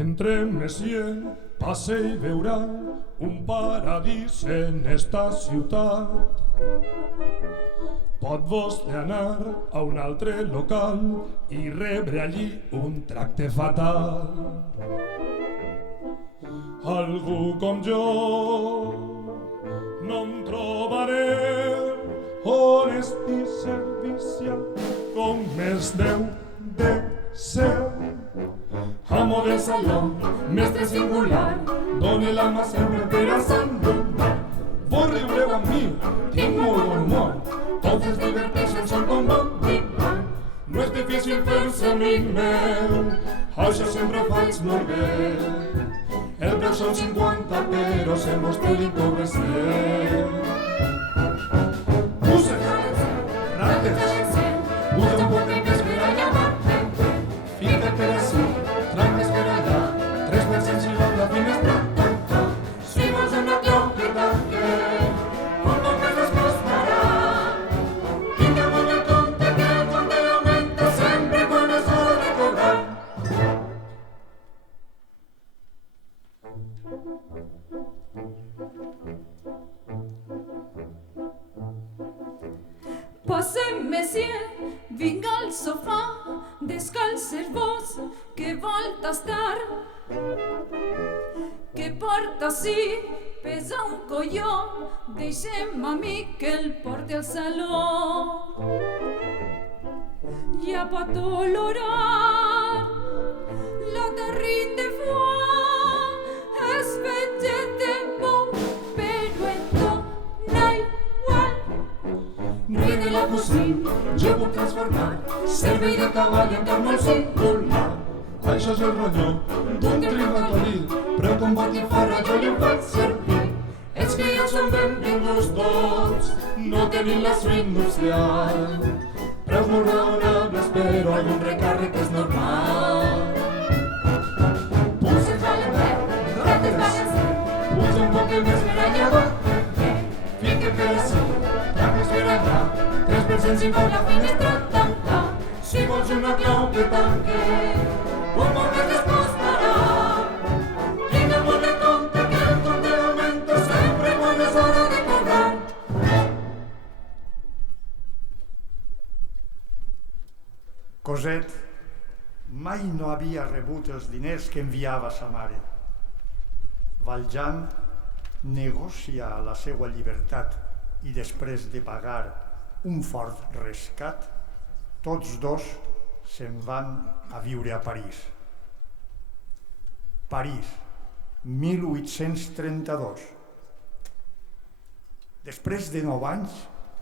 Entrem, Messier, passe i veurà un paradís en esta ciutat. Pot vostè anar a un altre local i rebre allí un tracte fatal. Algú com jo no en trobareu, honest i servicial com es deu de ser. Amo del salón, mestre singular, done la mà sempre per a saludar. Vos riureu amb mi, tinc molt bon humor, tots es diverteixen, són com bon dinar. No és difícil fer-se amic meu, això sempre ho faig molt bé. El preu són 50, però sent vostè li cobre 100. Música, rates, puja un poc més per allà, fica't per ací, trampes per allà, 3% si va la finestra, si vols una clau que tanque, un poc més es costarà. Tinga molt en compte que el compte augmenta sempre quan és hora de cobrar. Passem, Messier, vinga al sofà, descalceu-vos, que vol tastar. Que porta ací, pesa un colló, deixem a mi que el porti al saló. Ja pot olorar la terrin de foie, es veget de bou, però et dona igual. Rei de la cocina, jo puc transformar cervell de cavall en carn molt singular. Això és el ronyó d'un trigatolí, però com botifarra jo li ho faig servir. Els que ja són benvinguts tots, no tenim la suite nupcial. Preus molt raonables, però algun recàrrec és normal. Puja el verd, rates valencià, Puja un poc més per allà, fica per ací, trampes per allà, 3% si vol la finestra tancar. Si vols una clau que tanque, un poc més es costarà. Tinga molt en compte que el compte augmenta sempre quan és hora de cobrar. Cosette mai no havia rebut els diners que enviava sa mare. Valjean negocia la seva llibertat i després de pagar un fort rescat, tots dos se'n van a viure a París. París, 1832. Després de 9 anys,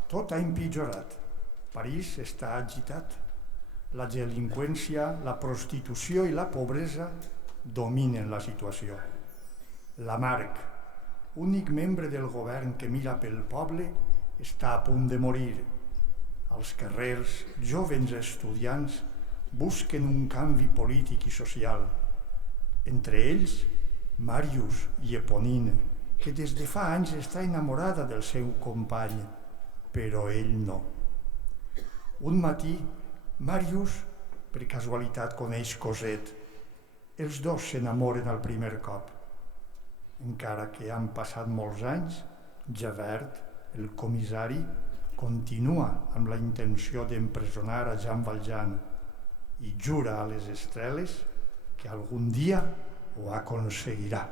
tot ha empitjorat. París està agitat. La delinqüència, la prostitució i la pobresa dominen la situació. Lamarck, únic membre del govern que mira pel poble, està a punt de morir. Als carrers, jovens estudiants busquen un canvi polític i social. Entre ells, Marius i Eponine, que des de fa anys està enamorada del seu company, però ell no. Un matí, Marius, per casualitat, coneix Cosette. Els dos s'enamoren al primer cop. Encara que han passat molts anys, Javert, el comissari, continua amb la intenció d'empresonar a Jean Valjean i jura a les estreles que algun dia ho aconseguirà.